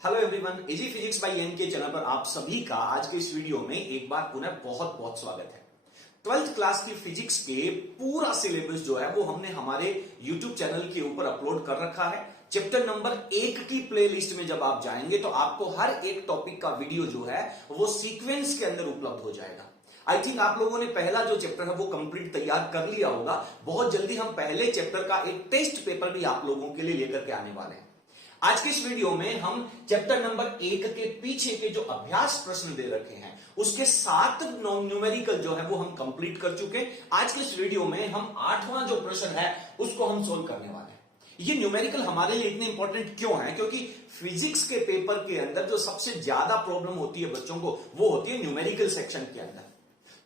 Hello everyone, easy physics by N K channel पर आप सभी का आज के इस वीडियो में एक बार पुनः बहुत बहुत स्वागत है। 12th क्लास की फिजिक्स के पूरा सिलेबस जो है वो हमने हमारे यूट्यूब चैनल के ऊपर अपलोड कर रखा है। चैप्टर नंबर 1 की प्लेलिस्ट में जब आप जाएंगे तो आपको हर एक टॉपिक का वीडियो जो है वो सीक्वेंस के अंदर उपलब्ध हो जाएगा। आई थिंक आप लोगों ने पहला जो चैप्टर है वो कंप्लीट तैयार कर लिया होगा। बहुत जल्दी हम पहले चैप्टर का एक टेस्ट पेपर भी आप लोगों के लिए लेकर के आने वाले हैं। आज के इस वीडियो में हम चैप्टर नंबर 1 के पीछे के जो अभ्यास प्रश्न दे रखे हैं उसके 7 न्यूमेरिकल जो है वो हम कंप्लीट कर चुके हैं। आज के इस वीडियो में हम 8वां जो प्रश्न है उसको हम सोल्व करने वाले हैं। ये न्यूमेरिकल हमारे लिए इतने इंपॉर्टेंट क्यों है? क्योंकि फिजिक्स के पेपर के अंदर जो सबसे ज्यादा प्रॉब्लम होती है बच्चों को वो होती है न्यूमेरिकल सेक्शन के अंदर।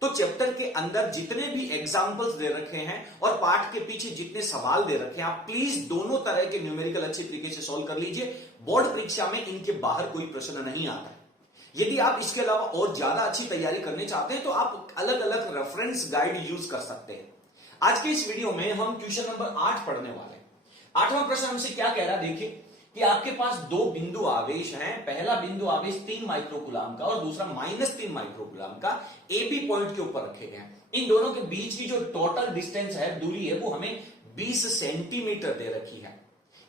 तो चैप्टर के अंदर जितने भी एग्जाम्पल्स दे रखे हैं और पाठ के पीछे जितने सवाल दे रखे हैं आप प्लीज दोनों तरह के न्यूमेरिकल अच्छे तरीके से सॉल्व कर लीजिए। बोर्ड परीक्षा में इनके बाहर कोई प्रश्न नहीं आता है। यदि आप इसके अलावा और ज्यादा अच्छी तैयारी करने चाहते हैं तो आप अलग अलग रेफरेंस गाइड यूज कर सकते हैं। आज के इस वीडियो में हम क्वेश्चन नंबर 8 पढ़ने वाले हैं। 8वां प्रश्न हमसे क्या कह रहा है, देखिए कि आपके पास दो बिंदु आवेश हैं। पहला बिंदु आवेश 3 माइक्रोकूलम का और दूसरा -3 माइक्रोकूलम का ए बी पॉइंट के ऊपर रखे गए हैं। इन दोनों के बीच की जो टोटल डिस्टेंस है, दूरी है, वो हमें 20 सेंटीमीटर दे रखी है।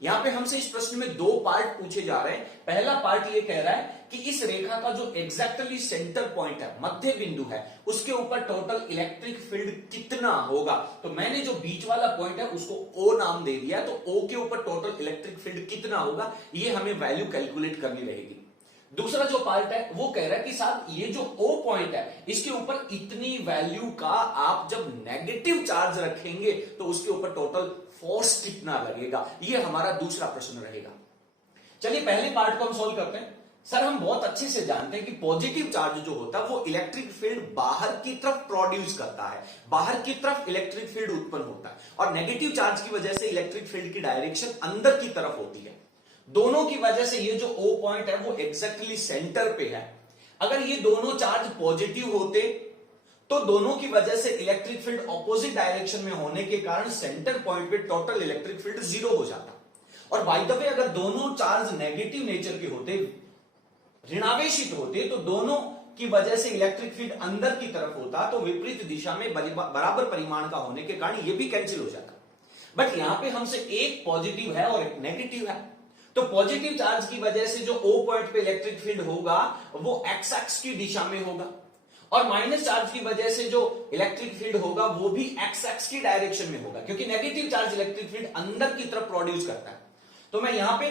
यहां पे हमसे इस प्रश्न में दो पार्ट पूछे जा रहे हैं। पहला पार्ट ये कह रहा है कि इस रेखा का जो एग्जैक्टली सेंटर पॉइंट है, मध्य बिंदु है, उसके ऊपर टोटल इलेक्ट्रिक फील्ड कितना होगा। तो मैंने जो बीच वाला पॉइंट है उसको ओ नाम दे दिया। तो ओ के ऊपर टोटल इलेक्ट्रिक फील्ड कितना होगा ये हमें वैल्यू कैलकुलेट करनी रहेगी। दूसरा जो पार्ट है वो कह रहा है कि साहब ये जो ओ पॉइंट है इसके ऊपर इतनी वैल्यू का आप जब नेगेटिव चार्ज रखेंगे तो उसके ऊपर टोटल फोर्स कितना लगेगा। ये हमारा दूसरा प्रश्न रहेगा। चलिए पहले पार्ट को हम सोल्व करते हैं। सर हम बहुत अच्छे से जानते हैं कि पॉजिटिव चार्ज जो होता है वो इलेक्ट्रिक फील्ड बाहर की तरफ प्रोड्यूस करता है, बाहर की तरफ इलेक्ट्रिक फील्ड उत्पन्न होता है, और नेगेटिव चार्ज की वजह से इलेक्ट्रिक फील्ड की डायरेक्शन अंदर की तरफ होती है। दोनों की वजह से ये जो ओ पॉइंट है वो एग्जैक्टली सेंटर पे है। अगर ये दोनों चार्ज पॉजिटिव होते तो दोनों की वजह से इलेक्ट्रिक फील्ड ऑपोजिट डायरेक्शन में होने के कारण सेंटर पॉइंट पे टोटल इलेक्ट्रिक फील्ड 0 हो जाता। और बाय द वे अगर दोनों चार्ज नेगेटिव नेचर के होते, ऋणावेशित होते, तो दोनों की वजह से इलेक्ट्रिक फील्ड अंदर की तरफ होता, तो विपरीत दिशा में बराबर परिमाण का होने के कारण ये भी कैंसिल हो जाता। बट यहां पे हमसे एक पॉजिटिव है और एक नेगेटिव है। तो पॉजिटिव चार्ज की वजह से जो ओ पॉइंट पे इलेक्ट्रिक फील्ड होगा वो एक्स एक्स की दिशा में होगा, और माइनस चार्ज की वजह से जो इलेक्ट्रिक फील्ड होगा वो भी एक्स एक्स की डायरेक्शन में होगा, क्योंकि नेगेटिव चार्ज इलेक्ट्रिक फील्ड अंदर की तरफ प्रोड्यूस करता है। तो मैं यहां पे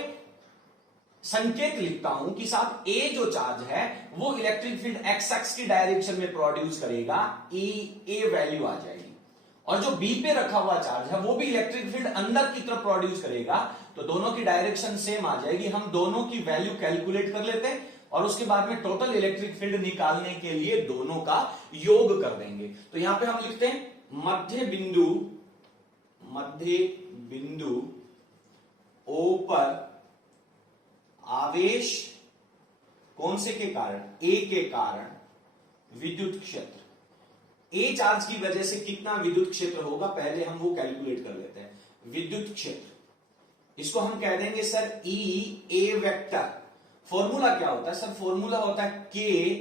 संकेत लिखता हूं कि साहब ए जो चार्ज है वो इलेक्ट्रिक फील्ड एक्स एक्स की डायरेक्शन में प्रोड्यूस करेगा, ए वैल्यू आ जाएगी। और जो बी पे रखा हुआ चार्ज है वो भी इलेक्ट्रिक फील्ड अंदर की तरफ प्रोड्यूस करेगा, तो दोनों की डायरेक्शन सेम आ जाएगी। हम दोनों की वैल्यू कैलकुलेट कर लेते हैं और उसके बाद में टोटल इलेक्ट्रिक फील्ड निकालने के लिए दोनों का योग कर देंगे। तो यहां पे हम लिखते हैं मध्य बिंदु ओ पर आवेश कौन से के कारण, ए के कारण विद्युत क्षेत्र, ए चार्ज की वजह से कितना विद्युत क्षेत्र होगा पहले हम वो कैलकुलेट कर लेते हैं। विद्युत क्षेत्र इसको हम कह देंगे sir E A vector. Formula क्या होता है सर? फॉर्मूला होता है के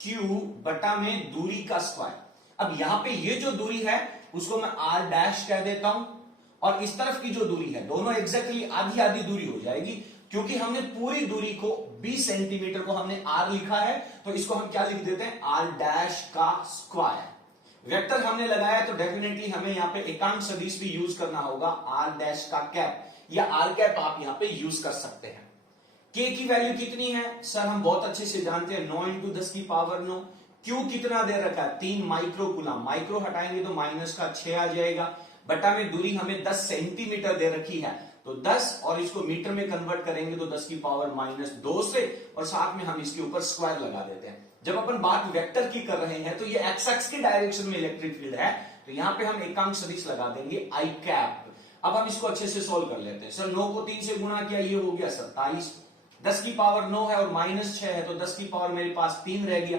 क्यू बटा में दूरी का स्क्वायर। अब यहां पे ये जो दूरी है उसको मैं आर डैश कह देता हूं, और इस तरफ की जो दूरी है दोनों एग्जैक्टली आधी आधी दूरी हो जाएगी, क्योंकि हमने पूरी दूरी को 20 सेंटीमीटर को हमने आर लिखा है, तो इसको हम क्या लिख देते हैं, आर डैश का स्क्वायर। वेक्टर हमने लगाया तो डेफिनेटली हमें यहाँ पे एकांक सदिश भी यूज करना होगा, आर डैश का कैप या आर कैप आप यहां पे यूज कर सकते हैं। के की वैल्यू कितनी है सर? हम बहुत अच्छे से जानते हैं 9 × 10 की पावर 9। क्यू कितना दे रखा है? 3 माइक्रोकूलम। माइक्रो हटाएंगे तो माइनस का 6 आ जाएगा, बटा में दूरी हमें 10 सेंटीमीटर दे रखी है, तो 10 और इसको मीटर में कन्वर्ट करेंगे तो 10 की पावर -2 से, और साथ में हम इसके ऊपर स्क्वायर लगा देते हैं। जब अपन बात वेक्टर की कर रहे हैं तो ये एक्स एक्स की डायरेक्शन में इलेक्ट्रिक फील्ड है, तो यहां पे हम एकांक सदिश लगा देंगे आई कैप। अब हम इसको अच्छे से सोल्व कर लेते हैं। सर 9 को 3 से गुणा किया, ये हो गया 27। 10 की पावर 9 है और -6 है, तो 10 की पावर मेरे पास 3 रह गया।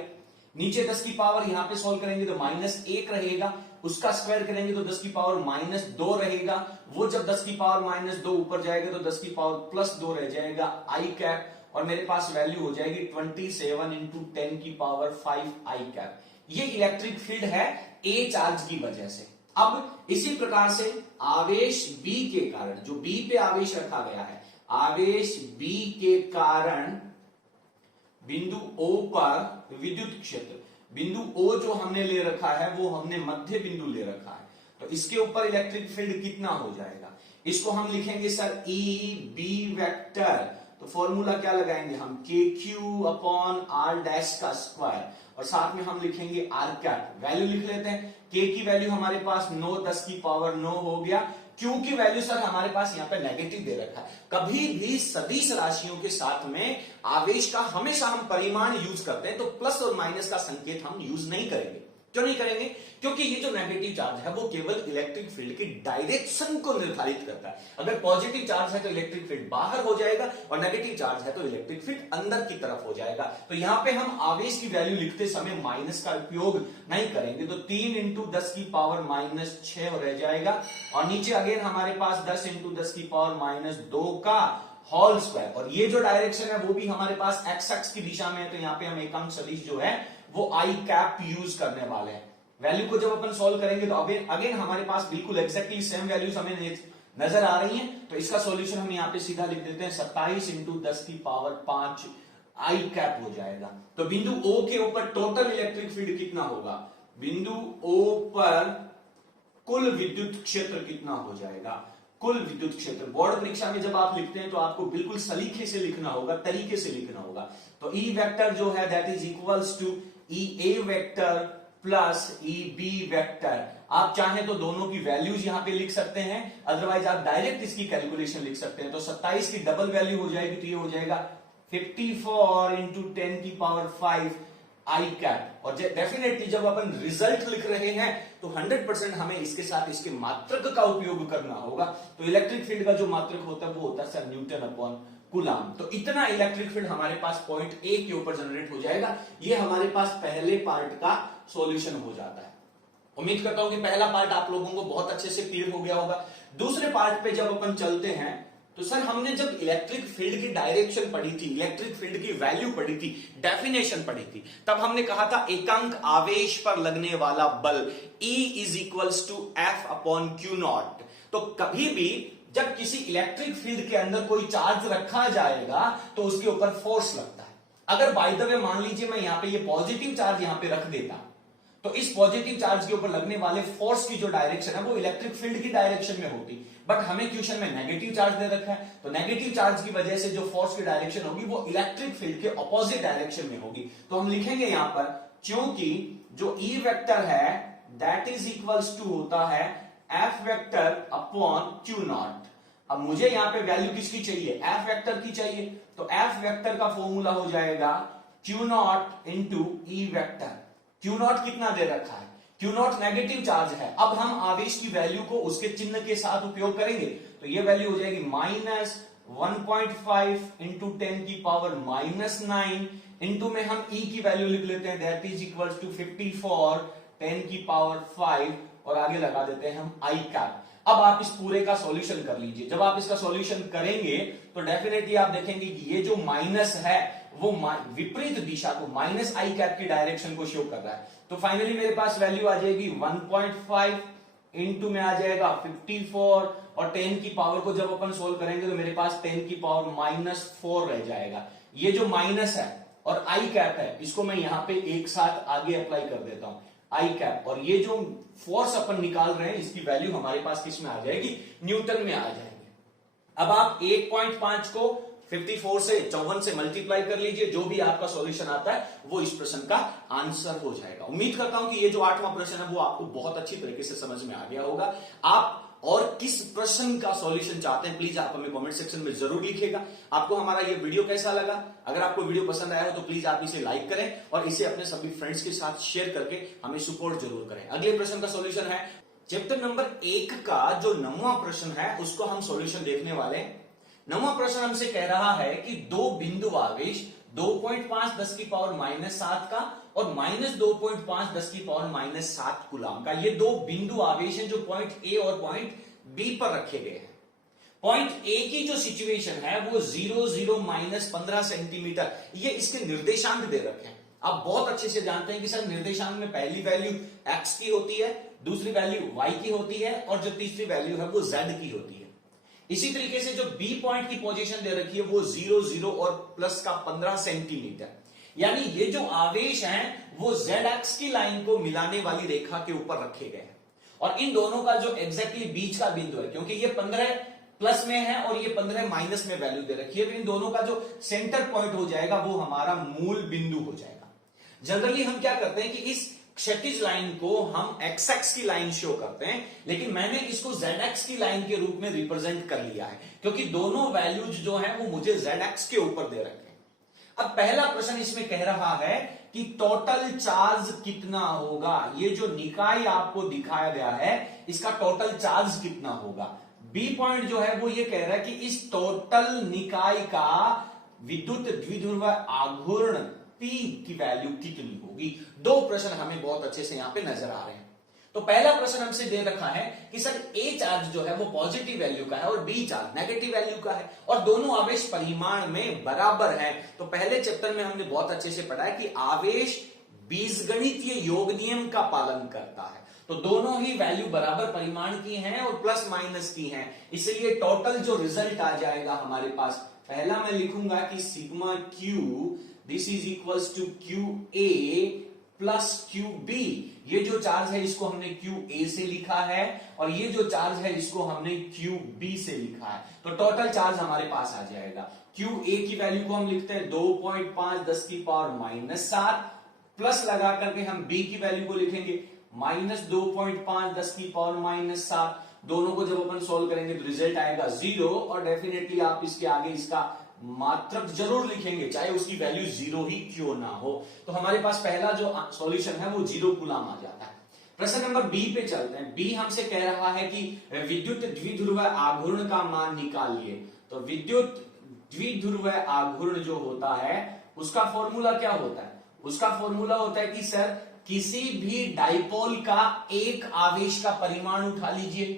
नीचे 10 की पावर यहां पे सोल्व करेंगे तो -1 रहेगा, उसका स्क्वायर करेंगे तो 10 की पावर -2 रहेगा। वो जब 10 की पावर -2 ऊपर जाएगा तो 10 की पावर +2 रह जाएगा आई कैप, और मेरे पास वैल्यू हो जाएगी 27 इंटू 10 की पावर 5 आई कैप। ये इलेक्ट्रिक फील्ड है ए चार्ज की वजह से। अब इसी प्रकार से आवेश बी के कारण, जो बी पे आवेश रखा गया है, आवेश बी के कारण बिंदु ओ पर विद्युत क्षेत्र, बिंदु ओ जो हमने ले रखा है वो हमने मध्य बिंदु ले रखा है, तो इसके ऊपर इलेक्ट्रिक फील्ड कितना हो जाएगा? इसको हम लिखेंगे सर ई बी वेक्टर। तो फॉर्मूला क्या लगाएंगे हम? के क्यू अपॉन आर डैश का स्क्वायर, और साथ में हम लिखेंगे आर कैप। वैल्यू लिख लेते हैं। के की वैल्यू हमारे पास 9 10 की पावर 9 हो गया। क्यू की वैल्यू सर हमारे पास यहाँ पे नेगेटिव दे रखा है। कभी भी सदिश राशियों के साथ में आवेश का हमेशा हम परिमाण यूज करते हैं, तो प्लस और माइनस का संकेत हम यूज नहीं करेंगे। क्यों नहीं करेंगे? क्योंकि ये जो नेगेटिव चार्ज है वो केवल इलेक्ट्रिक फील्ड की डायरेक्शन को निर्धारित करता है। अगर पॉजिटिव चार्ज है तो इलेक्ट्रिक फील्ड बाहर हो जाएगा, और नेगेटिव चार्ज है तो इलेक्ट्रिक फील्ड अंदर की तरफ हो जाएगा। तो यहां पे हम आवेश की वैल्यू लिखते समय माइनस का उपयोग नहीं करेंगे, तो 3 इंटू 10 की पावर माइनस 6 रह जाएगा, और नीचे अगेन हमारे पास 10 इंटू 10 की पावर माइनस 2 का होल स्क्वायर। और ये जो डायरेक्शन है वो भी हमारे पास एक्स एक्स की दिशा में है, तो यहाँ पे हम एकांक सदिश जो है वो आई कैप यूज करने वाले हैं। वैल्यू को जब अपन सॉल्व करेंगे तो अगेन हमारे पास बिल्कुल एग्जैक्टली सेम वैल्यूज हमें नजर आ रही हैं, तो इसका सॉल्यूशन हम यहाँ पे सीधा लिख देते हैं 27 इंटू 10 की पावर 5 आई कैप हो जाएगा। तो बिंदु ओ के ऊपर टोटल इलेक्ट्रिक फील्ड कितना होगा? बिंदु ओ पर कुल विद्युत क्षेत्र कितना हो जाएगा? कुल विद्युत क्षेत्र। बोर्ड परीक्षा में जब आप लिखते हैं तो आपको बिल्कुल सलीके से लिखना होगा, तरीके से लिखना होगा। तो ई वेक्टर जो है that is equals to E A vector plus E B vector. आप चाहें तो दोनों की वैल्यूज यहां पे लिख सकते हैं, अदरवाइज आप डायरेक्ट इसकी कैलकुलेशन लिख सकते हैं। तो 27 की डबल वैल्यू हो जाएगी, तो ये हो जाएगा 54 इंटू 10 की पावर 5 आई कैप। और डेफिनेटली जब अपन रिजल्ट लिख रहे हैं तो 100% हमें इसके साथ इसके मात्रक का उपयोग करना होगा। तो इलेक्ट्रिक फील्ड का जो मात्रक होता है वो होता है सर न्यूटन अपॉन कूलम। तो इतना इलेक्ट्रिक फील्ड हमारे पास पॉइंट ए के ऊपर जनरेट हो जाएगा। ये हमारे पास पहले पार्ट का सॉल्यूशन हो जाता है। उम्मीद करता हूं कि पहला पार्ट आप लोगों को बहुत अच्छे से क्लियर हो गया होगा। दूसरे पार्ट पे जब अपन चलते हैं तो सर हमने जब इलेक्ट्रिक फील्ड की डायरेक्शन पढ़ी थी, इलेक्ट्रिक फील्ड की वैल्यू पढ़ी थी, डेफिनेशन पढ़ी थी, तब हमने कहा था एकांक आवेश पर लगने वाला बल E is equals to F upon Q naught. तो कभी भी जब किसी इलेक्ट्रिक फील्ड के अंदर कोई चार्ज रखा जाएगा तो उसके ऊपर फोर्स लगता है। अगर बाय द वे मान लीजिए मैं यहां पे ये पॉजिटिव चार्ज यहां पे रख देता, तो इस पॉजिटिव चार्ज के ऊपर लगने वाले फोर्स की जो डायरेक्शन है वो इलेक्ट्रिक फील्ड की डायरेक्शन में होती, बट हमें क्वेश्चन में नेगेटिव चार्ज दे रखा है, तो नेगेटिव चार्ज की वजह से जो फोर्स की डायरेक्शन होगी वो इलेक्ट्रिक फील्ड के ऑपोजिट डायरेक्शन में होगी। तो हम लिखेंगे यहां पर, क्योंकि जो ई वेक्टर है दैट इज इक्वल्स टू होता है F vector upon Q not. अब मुझे यहां पे वैल्यू किसकी चाहिए? एफ वेक्टर की चाहिए, तो एफ वेक्टर का फॉर्मूला हो जाएगा Q not into E vector. Q not कितना दे रखा है? क्यू नॉट नेगेटिव चार्ज है। अब हम आवेश की वैल्यू को उसके चिन्ह के साथ उपयोग करेंगे, तो ये वैल्यू हो जाएगी माइनस 1.5 इंटू 10 की पावर माइनस 9 इंटू में हम ई की वैल्यू लिख लेते हैं दैट इज इक्वल टू 54 10 की पावर 5 और आगे लगा देते हैं हम आई कैप। अब आप इस पूरे का सॉल्यूशन कर लीजिए। जब आप इसका सॉल्यूशन करेंगे तो डेफिनेटली आप देखेंगे कि ये जो माइनस है वो विपरीत दिशा को, माइनस आई कैप की डायरेक्शन को शो कर रहा है। तो फाइनली मेरे पास वैल्यू आ जाएगी 1.5 इंटू में आ जाएगा 54 और 10 की पावर को जब अपन सोल्व करेंगे तो मेरे पास 10 की पावर माइनस 4 रह जाएगा। ये जो माइनस है और आई कैप है इसको मैं यहां पे एक साथ आगे अप्लाई कर देता हूं, आई कैप, और ये जो फोर्स अपन निकाल रहे हैं इसकी वैल्यू हमारे पास किस में आ जाएगी? न्यूटन में आ जाएगी। अब आप 1.5 को 54 से 54 से मल्टीप्लाई कर लीजिए, जो भी आपका सॉल्यूशन आता है वो इस प्रश्न का आंसर हो जाएगा। उम्मीद करता हूं कि ये जो 8वां प्रश्न है वो आपको बहुत अच्छी तरीके से समझ में आ गया होगा। आप और किस प्रश्न का सॉल्यूशन चाहते हैं प्लीज आप हमें कमेंट सेक्शन में जरूर लिखिएगा। आपको हमारा ये वीडियो कैसा लगा? अगर आपको वीडियो पसंद आया हो तो प्लीज आप इसे लाइक करें और इसे अपने सभी फ्रेंड्स के साथ शेयर करके हमें सपोर्ट जरूर करें। अगले प्रश्न का सॉल्यूशन है चैप्टर नंबर 1 का जो 9वां प्रश्न है उसको हम सॉल्यूशन देखने वाले हैं। 9वां प्रश्न हमसे कह रहा है कि दो बिंदु आवेश 2.5 10 की पावर माइनस 7 का और माइनस 2.5 10 की पावर माइनस 7 कूलम का, ये दो बिंदु आवेश हैं जो पॉइंट ए और पॉइंट बी पर रखे गए हैं। पॉइंट ए की जो सिचुएशन है वो 0 0 माइनस 15 सेंटीमीटर, ये इसके निर्देशांक दे रखे हैं। आप बहुत अच्छे से जानते हैं कि सर निर्देशांक में पहली वैल्यू x की होती है, दूसरी वैल्यू y की होती है और जो तीसरी वैल्यू है वो z की होती है। इसी तरीके से जो बी पॉइंट की पोजीशन दे रखी है वो 0 0 और प्लस का 15 सेंटीमीटर, यानी ये जो आवेश हैं वो z एक्स की लाइन को मिलाने वाली रेखा के ऊपर रखे गए हैं और इन दोनों का जो एग्जैक्टली बीच का बिंदु है, क्योंकि ये 15 प्लस में है और ये 15 माइनस में वैल्यू दे रखी है, तो इन दोनों का जो सेंटर पॉइंट हो जाएगा वो हमारा मूल बिंदु हो जाएगा। जनरली हम क्या करते हैं कि इस क्षैतिज लाइन को हम एक्स एक्स की लाइन शो करते हैं, लेकिन मैंने इसको जेड एक्स की लाइन के रूप में रिप्रेजेंट कर लिया है, क्योंकि दोनों वैल्यूज जो है वो मुझे जेड एक्स के ऊपर दे रखे हैं। अब पहला प्रश्न इसमें कह रहा है कि टोटल चार्ज कितना होगा, ये जो निकाय आपको दिखाया गया है इसका टोटल चार्ज कितना होगा। बी पॉइंट जो है वो ये कह रहा है कि इस टोटल निकाय का विद्युत द्विध्रुव आघूर्ण P की वैल्यू कितनी होगी। दो प्रश्न हमें बहुत अच्छे से यहां पे नजर आ रहे हैं। तो पहला प्रश्न हमसे दे रखा है कि सर A चार्ज जो है वो पॉजिटिव वैल्यू का है और B चार्ज नेगेटिव वैल्यू का है और दोनों आवेश परिमाण में बराबर है। तो पहले चैप्टर में हमने बहुत अच्छे से पढ़ा है कि आवेश बीजगणितीय योग नियम का पालन करता है, तो दोनों ही वैल्यू बराबर परिमाण की हैं और प्लस माइनस की हैं, इसलिए टोटल जो रिजल्ट आ जाएगा हमारे पास, पहला मैं लिखूंगा कि sigma Q this is equals to Q A plus Q B. ये जो चार्ज है इसको हमने क्यू ए से लिखा है और ये जो चार्ज है इसको हमने क्यू बी से लिखा है, तो टोटल चार्ज हमारे पास आ जाएगा। क्यू ए की वैल्यू को हम लिखते हैं 2.5 10 की पावर माइनस 7, प्लस लगा करके हम बी की वैल्यू को लिखेंगे माइनस 2.5 10 की पावर माइनस 7। दोनों को जब अपन सोल्व करेंगे तो रिजल्ट आएगा 0 और डेफिनेटली आप इसके आगे इसका मात्रक जरूर लिखेंगे, चाहे उसकी वैल्यू 0 ही क्यों ना हो। तो हमारे पास पहला जो सॉल्यूशन है वो 0 कूलम आ जाता है। प्रश्न नंबर बी पे चलते हैं। बी हमसे कह रहा है कि विद्युत द्विध्रुव आघूर्ण का मान निकालिए। तो विद्युत द्विध्रुव आघूर्ण जो होता है उसका फॉर्मूला क्या होता है, उसका फॉर्मूला होता है कि सर किसी भी डाइपोल का एक आवेश का परिमाण उठा लीजिए,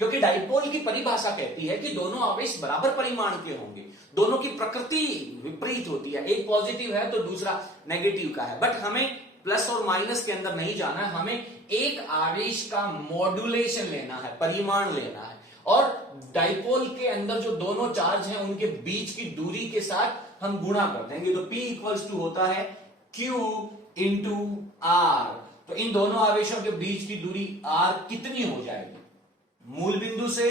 क्योंकि डाइपोल की परिभाषा कहती है कि दोनों आवेश बराबर परिमाण के होंगे, दोनों की प्रकृति विपरीत होती है, एक पॉजिटिव है तो दूसरा नेगेटिव का है। बट हमें प्लस और माइनस के अंदर नहीं जाना है, हमें एक आवेश का मॉड्यूलेशन लेना है, परिमाण लेना है, और डाइपोल के अंदर जो दोनों चार्ज हैं उनके बीच की दूरी के साथ हम गुणा कर देंगे। तो P इक्वल्स टू होता है Q इंटू R। तो इन दोनों आवेशों के बीच की दूरी R कितनी हो जाएगी, मूल बिंदु से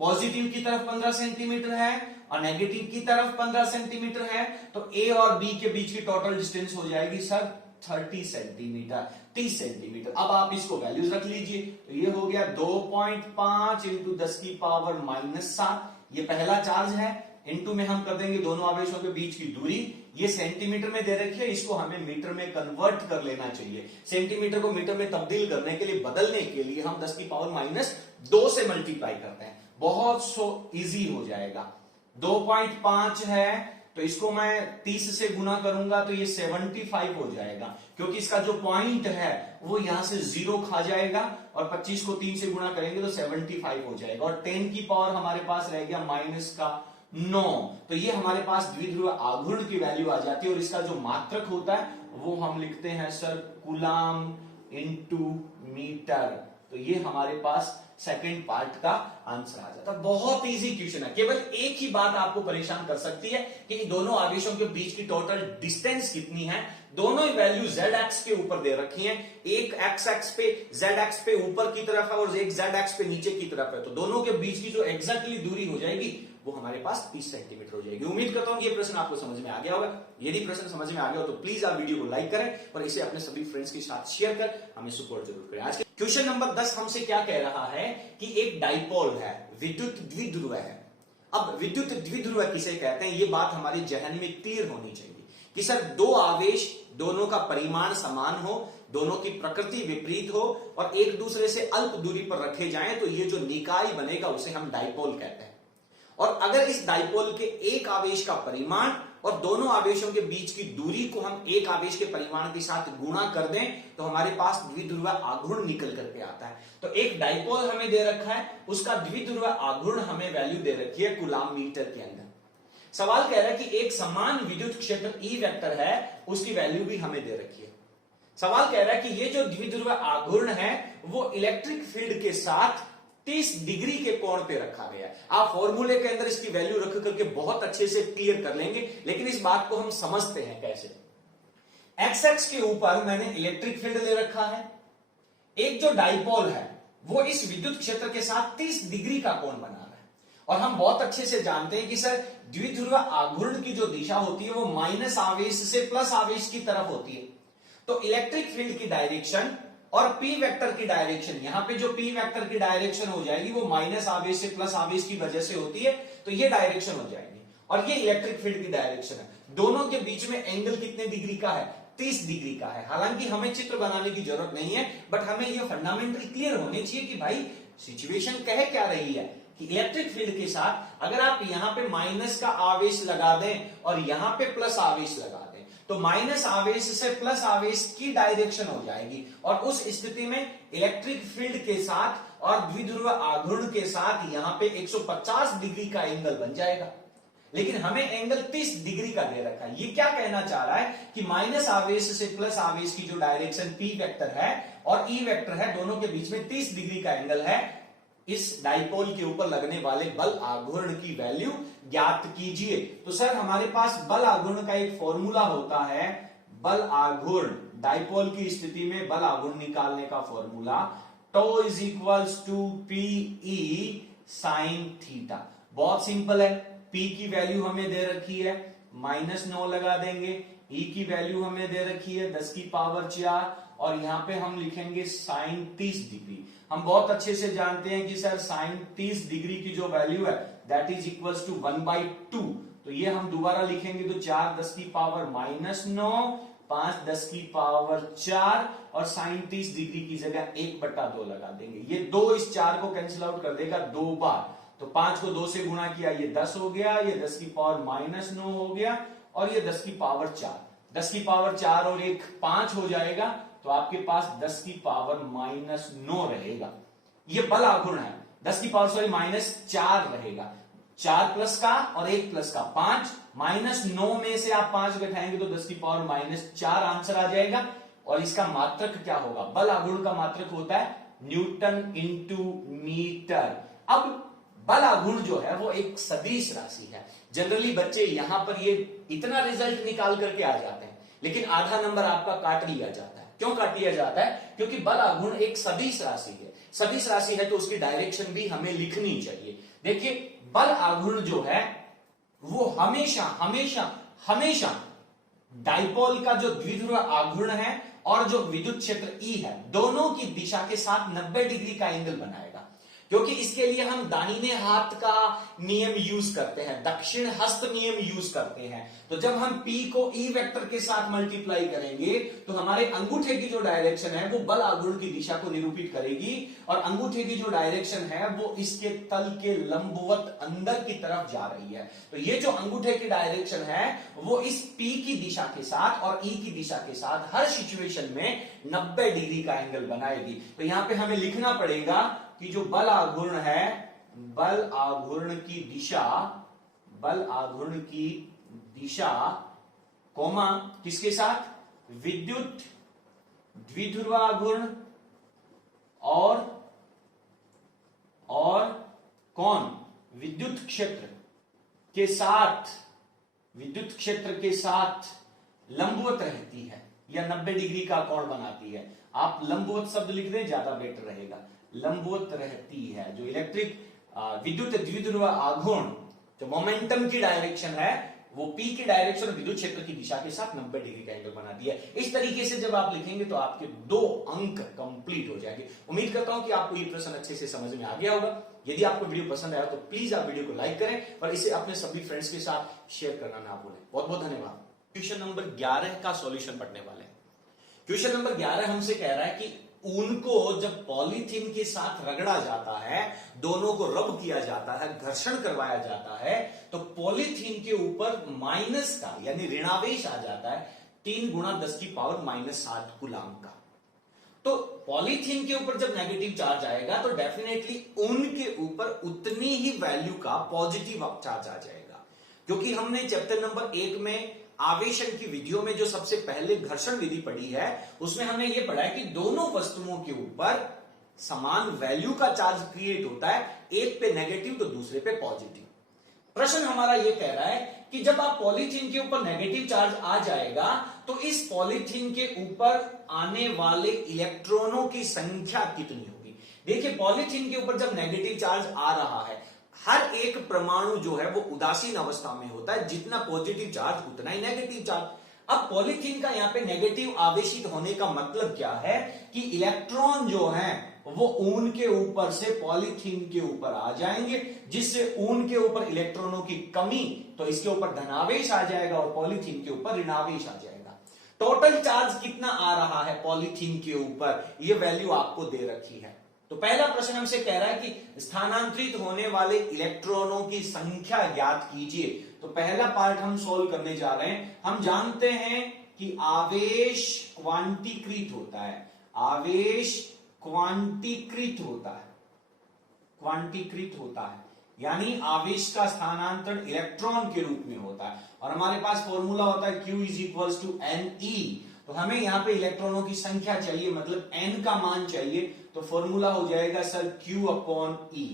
पॉजिटिव की तरफ 15 सेंटीमीटर है और नेगेटिव की तरफ 15 सेंटीमीटर है, तो A और B के बीच की टोटल डिस्टेंस हो जाएगी सर 30 सेंटीमीटर, 30 सेंटीमीटर। अब आप इसको वैल्यूज रख लीजिए, तो ये हो गया 2.5 इंटू 10 की पावर माइनस 7, ये पहला चार्ज है, इंटू में हम कर देंगे दोनों आवेशों के बीच की दूरी, ये सेंटीमीटर में दे रखी है, इसको हमें मीटर में कन्वर्ट कर लेना चाहिए। सेंटीमीटर को मीटर में तब्दील करने के लिए, बदलने के लिए हम 10 की पावर माइनस 2 से मल्टीप्लाई करते हैं, बहुत इजी हो जाएगा। 2.5 है तो इसको मैं 30 से गुना करूंगा तो ये 75 हो जाएगा, क्योंकि इसका जो पॉइंट है वो यहां से 0 खा जाएगा और 25 को 3 से गुणा करेंगे तो 75 हो जाएगा, और 10 की पावर हमारे पास रह गया माइनस का 9। तो ये हमारे पास द्विध्रुव आघूर्ण की वैल्यू आ जाती है और इसका जो मात्रक होता है वो हम लिखते हैं सर कूलम इनटू मीटर। तो ये हमारे पास सेकंड पार्ट का आंसर आ जाता है। बहुत इजी क्वेश्चन है, केवल एक ही बात आपको परेशान कर सकती है कि दोनों आवेशों के बीच की टोटल डिस्टेंस कितनी है। दोनों ही वैल्यू z एक्स के ऊपर दे रखी हैं, एक x एक्स पे z एक्स पे ऊपर की तरफ है और एक z एक्स पे नीचे की तरफ है, तो दोनों के बीच की जो एग्जैक्टली दूरी हो जाएगी वो हमारे पास 30 सेंटीमीटर हो जाएगी। उम्मीद करता हूं ये प्रश्न आपको समझ में आ गया होगा। यदि प्रश्न समझ में आ गया हो तो प्लीज आप वीडियो को लाइक करें और इसे अपने सभी फ्रेंड्स के साथ शेयर कर हमें सपोर्ट जरूर करें। आज के क्वेश्चन नंबर 10 हमसे क्या कह रहा है कि एक डाइपोल है, विद्युत द्विध्रुव है। अब विद्युत द्विध्रुव किसे कहते हैं, ये बात हमारे जहन में तीर होनी चाहिए कि सर दो आवेश, दोनों का परिमाण समान हो, दोनों की प्रकृति विपरीत हो और एक दूसरे से अल्प दूरी पर रखे जाएं तो ये जो निकाय बनेगा उसे हम डाइपोल कहते हैं। और अगर इस डाइपोल के एक आवेश का परिमाण और दोनों आवेशों के बीच की दूरी को हम एक आवेश के परिमाण के साथ गुणा कर दें तो हमारे पास द्विध्रुव आघूर्ण निकल करके आता है। तो एक डाइपोल हमें दे रखा है, उसका द्विध्रुव आघूर्ण हमें वैल्यू दे रखी है कूलाम मीटर के अंदर। सवाल कह रहा है कि एक समान विद्युत क्षेत्र ई वेक्टर है, उसकी वैल्यू भी हमें दे रखी है। सवाल कह रहा है कि ये जो द्विध्रुव आघूर्ण है वो इलेक्ट्रिक फील्ड के साथ 30 डिग्री के कोण पे रखा गया है। आप फॉर्मूले के अंदर इसकी वैल्यू रख करके बहुत अच्छे से क्लियर कर लेंगे, लेकिन इस बात को हम समझते हैं कैसे। एक्स एक्स के ऊपर मैंने इलेक्ट्रिक फील्ड ले रखा है, एक जो डाइपोल है वो इस विद्युत क्षेत्र के साथ 30 डिग्री का कोण बना रहा है, और हम बहुत अच्छे से जानते हैं कि सर द्विध्रुव आघूर्ण की जो दिशा होती है वो माइनस आवेश से प्लस आवेश की तरफ होती है। तो इलेक्ट्रिक फील्ड की डायरेक्शन और पी वेक्टर की डायरेक्शन, यहां पे जो पी वेक्टर की डायरेक्शन हो जाएगी वो माइनस आवेश से प्लस आवेश की वजह से होती है, तो ये डायरेक्शन हो जाएगी और ये इलेक्ट्रिक फील्ड की डायरेक्शन है। दोनों के बीच में एंगल कितने डिग्री का है? 30 डिग्री का है। हालांकि हमें चित्र बनाने की जरूरत नहीं है, बट हमें ये फंडामेंटल क्लियर होने चाहिए कि भाई सिचुएशन कह क्या रही है कि इलेक्ट्रिक फील्ड के साथ अगर आप यहां पे माइनस का आवेश लगा दें और यहां पे प्लस आवेश लगा दें तो माइनस आवेश से प्लस आवेश की डायरेक्शन हो जाएगी, और उस स्थिति में इलेक्ट्रिक फील्ड के साथ और द्विध्रुव आघूर्ण के साथ यहां पे 150 डिग्री का एंगल बन जाएगा। लेकिन हमें एंगल 30 डिग्री का दे रखा है। ये क्या कहना चाह रहा है कि माइनस आवेश से प्लस आवेश की जो डायरेक्शन पी वेक्टर है और ई वेक्टर है, दोनों के बीच में 30 डिग्री का एंगल है। इस डाइपोल के ऊपर लगने वाले बल आघूर्ण की वैल्यू ज्ञात कीजिए। तो सर हमारे पास बल आघूर्ण का एक फॉर्मूला होता है, बल आघूर्ण डाइपोल की स्थिति में बल आघूर्ण निकालने का formula tau is equals to P E sine theta. बहुत सिंपल है, पी की वैल्यू हमें दे रखी है -9 लगा देंगे, ई की वैल्यू हमें दे रखी है 10 की पावर 4 और यहां पे हम लिखेंगे साइन 30 डिग्री। हम बहुत अच्छे से जानते हैं कि सर साइन 30 डिग्री की जो वैल्यू है दैट इज इक्वल्स टू 1/2। तो ये हम दोबारा लिखेंगे तो 4 10 की पावर -9, 5 10 की पावर 4 और साइन 30 डिग्री की जगह 1/2 लगा देंगे। ये 2 इस 4 को कैंसिल आउट कर देगा 2 बार, तो 5 को 2 से गुणा किया ये 10 हो गया, ये 10 की पावर -9 हो गया और ये 10 की पावर 4, 10 की पावर 4 और 1 5 हो जाएगा, तो आपके पास 10 की पावर -9 रहेगा। ये बल आघूर्ण है, 10 की पावर -4 रहेगा, 4 प्लस का और 1 प्लस का 5, -9 में से आप 5 घटाएंगे तो 10 की पावर -4 आंसर आ जाएगा। और इसका मात्रक क्या होगा? बल आघूर्ण का मात्रक होता है न्यूटन इंटू मीटर। अब बल आघूर्ण जो है वो एक सदिश राशि है। जनरली बच्चे यहां पर ये इतना रिजल्ट निकाल करके आ जाते हैं, लेकिन आधा नंबर आपका काट लिया जाता है। क्यों काट लिया जाता है? क्योंकि बल आघूर्ण एक सदिश राशि है। सदिश राशि है तो उसकी डायरेक्शन भी हमें लिखनी चाहिए। देखिए बल आघूर्ण जो है वो हमेशा हमेशा हमेशा डाइपोल का जो द्विध्रुव आघूर्ण है और जो विद्युत क्षेत्र ई है दोनों की दिशा के साथ 90 डिग्री का एंगल बनाएगा, क्योंकि इसके लिए हम दाहिने हाथ का नियम यूज करते हैं, दक्षिण हस्त नियम यूज करते हैं। तो जब हम P को E वेक्टर के साथ मल्टीप्लाई करेंगे तो हमारे अंगूठे की जो डायरेक्शन है वो बल आघूर्ण की दिशा को निरूपित करेगी, और अंगूठे की जो डायरेक्शन है वो इसके तल के लंबवत अंदर की तरफ जा रही है। तो ये जो अंगूठे की डायरेक्शन है वो इस P की दिशा के साथ और E की दिशा के साथ हर सिचुएशन में 90 डिग्री का एंगल बनाएगी। तो यहां पे हमें लिखना पड़ेगा कि जो बल आघूर्ण है, बल आघूर्ण की दिशा, बल आघूर्ण की दिशा कोमा किसके साथ? विद्युत द्विध्रुव आघूर्ण और कौन? विद्युत क्षेत्र के साथ, विद्युत क्षेत्र के साथ लंबवत रहती है या 90 डिग्री का कोण बनाती है। आप लंबवत शब्द लिख दें ज्यादा बेटर रहेगा। लंबवत रहती है, जो इलेक्ट्रिक विद्युत द्विध्रुव आघूर्ण जो मोमेंटम की डायरेक्शन है वो P की डायरेक्शन और विद्युत क्षेत्र की दिशा के साथ 90 डिग्री का एंगल बनाती है। इस तरीके से जब आप लिखेंगे तो आपके 2 अंक कंप्लीट हो जाएंगे। उम्मीद करता हूं कि आपको ये प्रश्न अच्छे से समझ में आ गया होगा। यदि आपको वीडियो पसंद आया तो प्लीज आप वीडियो को लाइक करें और इसे अपने सभी फ्रेंड्स के साथ शेयर करना ना भूलें। बहुत बहुत धन्यवाद। क्वेश्चन नंबर 11 का सॉल्यूशन पढ़ने वाले हैं। क्वेश्चन नंबर 11 हमसे कह रहा है कि ऊन को जब पॉलीथीन के साथ रगड़ा जाता है, दोनों को रब किया जाता है, घर्षण करवाया जाता है, तो पॉलीथीन के ऊपर माइनस का यानी ऋणावेश आ जाता है 3 गुणा 10 की पावर -7 कूलाम का। तो पॉलीथीन के ऊपर जब नेगेटिव चार्ज आएगा तो डेफिनेटली ऊन के ऊपर उतनी ही वैल्यू का पॉजिटिव चार्ज आ जाएगा, क्योंकि हमने चैप्टर नंबर 1 में आवेशन की विधियों में जो सबसे पहले घर्षण विधि पढ़ी है, उसमें हमने ये पढ़ा है कि दोनों वस्तुओं के ऊपर समान वैल्यू का चार्ज क्रिएट होता है, एक पे नेगेटिव तो दूसरे पे पॉजिटिव। प्रश्न हमारा ये कह रहा है कि जब आप पॉलीथीन के ऊपर नेगेटिव चार्ज आ जाएगा तो इस पॉलीथीन के ऊपर आने वाले इलेक्ट्रॉनों की संख्या कितनी होगी। देखिए, पॉलीथीन के ऊपर जब नेगेटिव चार्ज आ रहा है, हर एक परमाणु जो है वो उदासीन अवस्था में होता है, जितना पॉजिटिव चार्ज उतना ही नेगेटिव चार्ज। अब पॉलीथीन का यहां पे नेगेटिव आवेशित होने का मतलब क्या है कि इलेक्ट्रॉन जो है वो ऊन के ऊपर से पॉलीथीन के ऊपर आ जाएंगे, जिससे ऊन के ऊपर इलेक्ट्रॉनों की कमी, तो इसके ऊपर धनावेश आ जाएगा और पॉलीथीन के ऊपर ऋणावेश आ जाएगा। टोटल चार्ज कितना आ रहा है पॉलीथीन के ऊपर, ये वैल्यू आपको दे रखी है। तो पहला प्रश्न हमसे कह रहा है कि स्थानांतरित होने वाले इलेक्ट्रॉनों की संख्या ज्ञात कीजिए। तो पहला पार्ट हम सोल्व करने जा रहे हैं। हम जानते हैं कि आवेश क्वांटीकृत होता है, आवेश क्वांटीकृत होता है, यानी आवेश का स्थानांतरण इलेक्ट्रॉन के रूप में होता है। और हमारे पास फॉर्मूला होता है Q = Ne। तो हमें यहां पे इलेक्ट्रॉनों की संख्या चाहिए, मतलब n का मान चाहिए, तो फॉर्मूला हो जाएगा सर Q/E।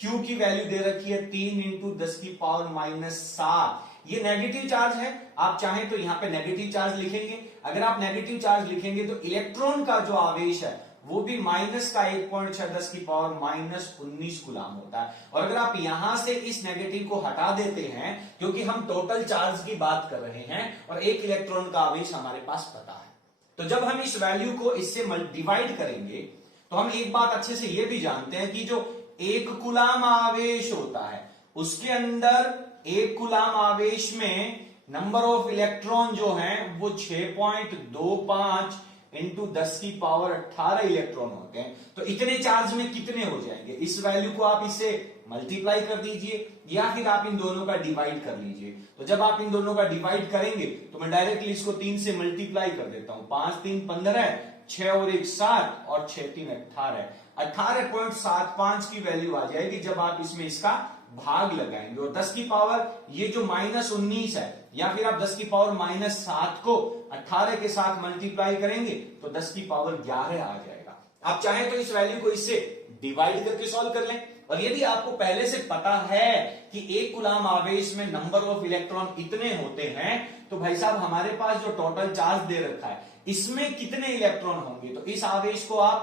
Q की वैल्यू दे रखी है 3 × 10 की पावर -7। ये नेगेटिव चार्ज है, आप चाहें तो यहां पे नेगेटिव चार्ज लिखेंगे। अगर आप नेगेटिव चार्ज लिखेंगे तो इलेक्ट्रॉन का जो आवेश है वो भी माइनस का 1.6 10 की पावर -19 कूलाम होता है। और अगर आप यहां से इस नेगेटिव को हटा देते हैं, क्योंकि हम टोटल चार्ज की बात कर रहे हैं और एक इलेक्ट्रॉन का आवेश हमारे पास पता है, तो जब हम इस वैल्यू को इससे डिवाइड करेंगे तो हम एक बात अच्छे से ये भी जानते हैं कि जो 1 कूलाम आवेश होता है उसके अंदर 1 कूलाम आवेश में नंबर ऑफ इलेक्ट्रॉन जो है वो 6.25 × 10 की पावर 18 इलेक्ट्रॉन होते हैं। तो इतने चार्ज में कितने हो जाएंगे, इस वैल्यू को आप इससे मल्टीप्लाई कर दीजिए या फिर आप इन दोनों का डिवाइड कर लीजिए। तो जब आप इन दोनों का डिवाइड करेंगे तो मैं डायरेक्टली इसको 3 से मल्टीप्लाई कर देता हूं। 5 3 15, 6 और 1 7 और 6 3 18, 18.75 की वैल्यू आ जाएगी जब आप इसमें इसका भाग लगाएंगे। और 10 की पावर ये जो -19 है, या फिर आप 10 की पावर -7 को 18 के साथ मल्टीप्लाई करेंगे तो 10 की पावर 11 आ जाएगा। आप चाहें तो इस वैल्यू को इससे डिवाइड करके सॉल्व कर लें। और यदि आपको पहले से पता है कि 1 कूलाम आवेश में नंबर ऑफ इलेक्ट्रॉन इतने होते हैं, तो भाई साहब हमारे पास जो टोटल चार्ज दे रखा है इसमें कितने इलेक्ट्रॉन होंगे, तो इस आवेश को आप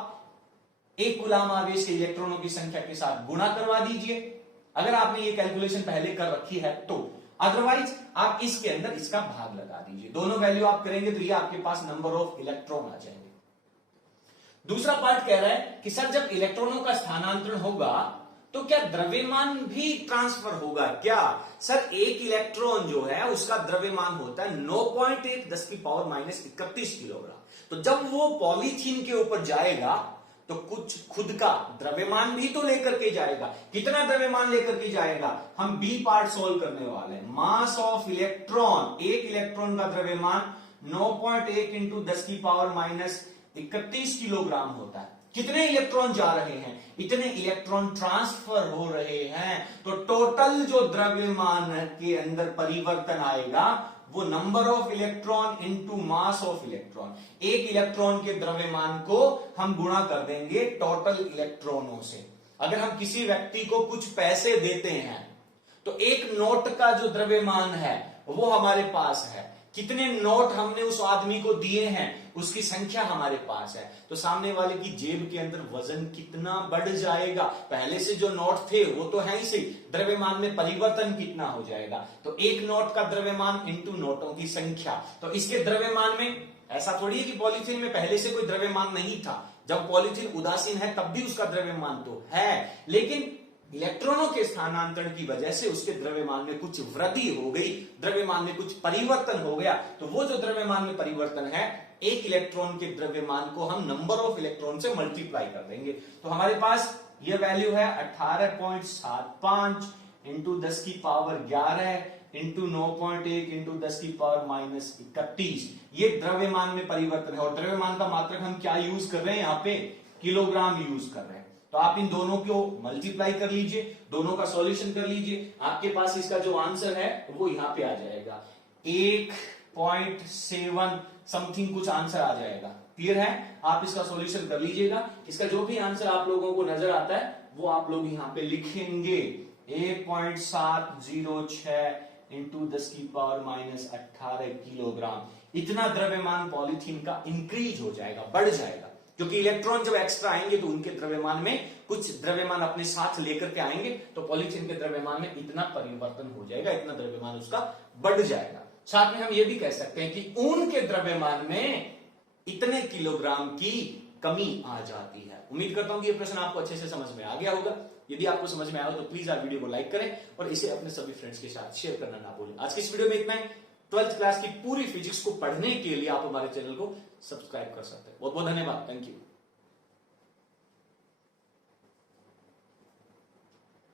1 कूलाम आवेश के इलेक्ट्रॉनों की संख्या के साथ गुणा करवा दीजिए, अगर आपने ये कैलकुलेशन पहले कर रखी है तो। अदरवाइज आप इसके अंदर इसका भाग लगा दीजिए। दोनों वैल्यू आप करेंगे तो ये आपके पास नंबर ऑफ इलेक्ट्रॉन आ जाएंगे। दूसरा पार्ट कह रहा है कि सर जब इलेक्ट्रॉनों का स्थानांतरण होगा तो क्या द्रव्यमान भी ट्रांसफर होगा क्या। सर एक इलेक्ट्रॉन जो है उसका द्रव्यमान होता है 9.1 10 की पावर -31 किलोग्राम। तो जब वो पॉलीथीन के ऊपर जाएगा तो कुछ खुद का द्रव्यमान भी तो लेकर के जाएगा। कितना द्रव्यमान लेकर के जाएगा, हम बी पार्ट सोल्व करने वाले हैं। मास ऑफ इलेक्ट्रॉन, एक इलेक्ट्रॉन का द्रव्यमान 9.1 × 10 की पावर -31 किलोग्राम होता है। कितने इलेक्ट्रॉन जा रहे हैं, इतने इलेक्ट्रॉन ट्रांसफर हो रहे हैं। तो टोटल जो द्रव्यमान के अंदर परिवर्तन आएगा वो number of electron into mass of electron. एक इलेक्ट्रॉन के द्रव्यमान को हम गुणा कर देंगे टोटल इलेक्ट्रॉनों से। अगर हम किसी व्यक्ति को कुछ पैसे देते हैं तो एक नोट का जो द्रव्यमान है वो हमारे पास है, कितने नोट हमने उस आदमी को दिए हैं उसकी संख्या हमारे पास है। तो सामने वाले की जेब के अंदर वजन कितना बढ़ जाएगा, पहले से जो नोट थे वो तो है ही सही, द्रव्यमान में परिवर्तन कितना हो जाएगा। तो एक नोट का द्रव्यमान इंटू नोटों की संख्या। तो इसके द्रव्यमान में ऐसा थोड़ी है कि पॉलीथीन में पहले से कोई द्रव्यमान नहीं था, जब पॉलीथीन उदासीन है तब भी उसका द्रव्यमान तो है, लेकिन इलेक्ट्रॉनों के स्थानांतरण की वजह से उसके द्रव्यमान में कुछ वृद्धि हो गई, द्रव्यमान में कुछ परिवर्तन हो गया, तो वो जो द्रव्यमान में परिवर्तन है, एक इलेक्ट्रॉन के द्रव्यमान को हम नंबर ऑफ इलेक्ट्रॉन से मल्टीप्लाई कर देंगे। तो हमारे पास ये वैल्यू है 18.75 इंटू 10 की पावर 11 इंटू 9.1 इंटू 10 की पावर -31। ये द्रव्यमान में परिवर्तन है, और द्रव्यमान का मात्रक हम क्या यूज कर रहे हैं, यहाँ पे किलोग्राम यूज कर रहे हैं। तो आप इन दोनों को मल्टीप्लाई कर लीजिए, दोनों का सॉल्यूशन कर लीजिए, आपके पास इसका जो आंसर है वो यहां पे आ जाएगा 1.7 समथिंग कुछ आंसर आ जाएगा। क्लियर है? आप इसका सॉल्यूशन कर लीजिएगा, इसका जो भी आंसर आप लोगों को नजर आता है वो आप लोग यहाँ पे लिखेंगे 1.706 इंटू 10 की पावर -18 किलोग्राम। इतना द्रव्यमान पॉलीथीन का इंक्रीज हो जाएगा, बढ़ जाएगा, क्योंकि इलेक्ट्रॉन जब एक्स्ट्रा आएंगे तो उनके द्रव्यमान में कुछ द्रव्यमान अपने साथ लेकर के आएंगे, तो पॉलीथीन के द्रव्यमान में इतना परिवर्तन हो जाएगा, इतना द्रव्यमान उसका बढ़ जाएगा। साथ में हम ये भी कह सकते हैं कि ऊन के द्रव्यमान में इतने किलोग्राम की कमी आ जाती है। उम्मीद करता हूं कि ये प्रश्न आपको अच्छे से समझ में आ गया होगा। यदि आपको समझ में आया हो तो प्लीज आप वीडियो को लाइक करें और इसे अपने सभी फ्रेंड्स के साथ शेयर करना ना भूलें। आज की इस वीडियो में इतना ही। 12th क्लास की पूरी फिजिक्स को पढ़ने के लिए आप हमारे चैनल को सब्सक्राइब कर सकते हैं। बहुत बहुत धन्यवाद। Thank you.